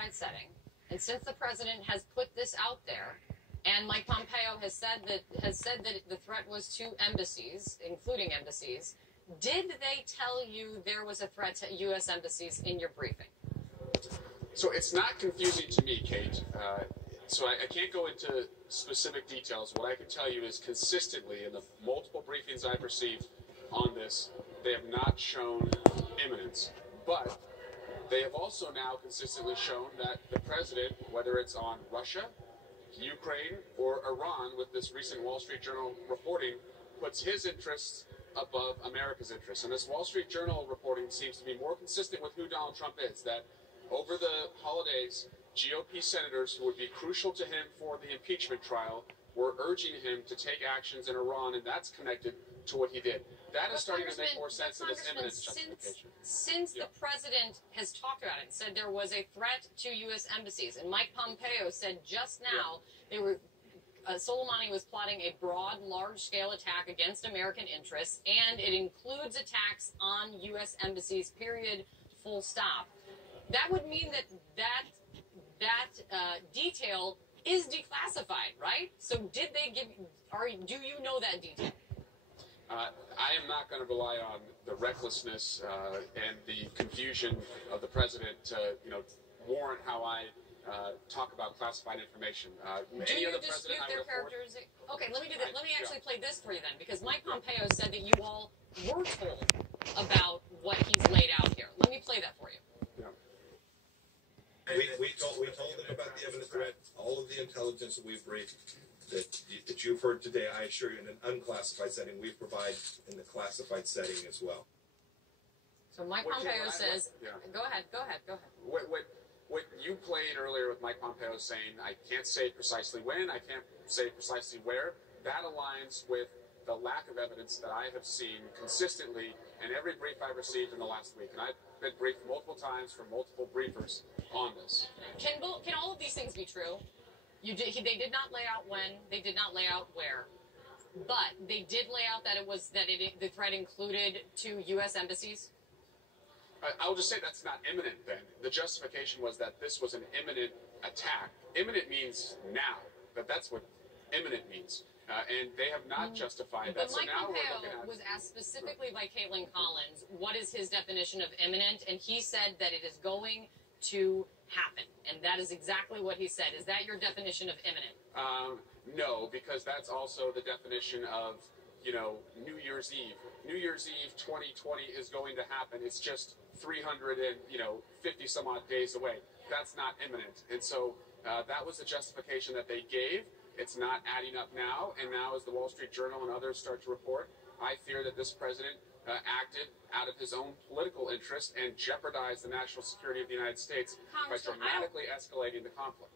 classified setting, and since the president has put this out there, and Mike Pompeo has said that the threat was to embassies, including embassies, did they tell you there was a threat to U.S. embassies in your briefing? So it's not confusing to me, Kate. So I can't go into specific details. What I can tell you is consistently in the multiple briefings I've received on this, they have not shown imminence. But they have also now consistently shown that the president, whether it's on Russia, Ukraine, or Iran, with this recent Wall Street Journal reporting, puts his interests above America's interests. And this Wall Street Journal reporting seems to be more consistent with who Donald Trump is, that over the holidays, GOP senators who would be crucial to him for the impeachment trial were urging him to take actions in Iran, and that's connected to what he did. That is starting to make more sense than this imminence justification. Since the president has talked about it, said there was a threat to U.S. embassies, and Mike Pompeo said just now Soleimani was plotting a broad, large-scale attack against American interests, and it includes attacks on U.S. embassies, period, full stop. That would mean that detail is declassified, right? So did they give, do you know that detail? I am not going to rely on the recklessness and the confusion of the president to, warrant how I talk about classified information. Do you dispute their characterization? Okay, let me do that. Let me actually play this for you then, because Mike Pompeo said that you all were told about what he's laid out here. Let me play that for you. We told them about the imminent threat, all of the intelligence that we've briefed, that you've heard today. I assure you, in an unclassified setting, we provide in the classified setting as well. So Mike Pompeo says, go ahead. What you played earlier with Mike Pompeo saying, I can't say precisely when, I can't say precisely where, that aligns with the lack of evidence that I have seen consistently in every brief I've received in the last week. And I've been briefed multiple times from multiple briefers on this. Can all of these things be true? They did not lay out when, they did not lay out where, but they did lay out that the threat included to U.S. embassies? I'll just say that's not imminent then. The justification was that this was an imminent attack. Imminent means now, but that's what imminent means. And they have not justified that. But Mike Pompeo was asked specifically by Caitlin Collins, what is his definition of imminent? And he said that it is going to happen. And that is exactly what he said. Is that your definition of imminent? No, because that's also the definition of, New Year's Eve. New Year's Eve 2020 is going to happen. It's just 350 some odd days away. That's not imminent. And so that was the justification that they gave. It's not adding up now. And now as the Wall Street Journal and others start to report, I fear that this president acted out of his own political interest and jeopardized the national security of the United States by dramatically escalating the conflict.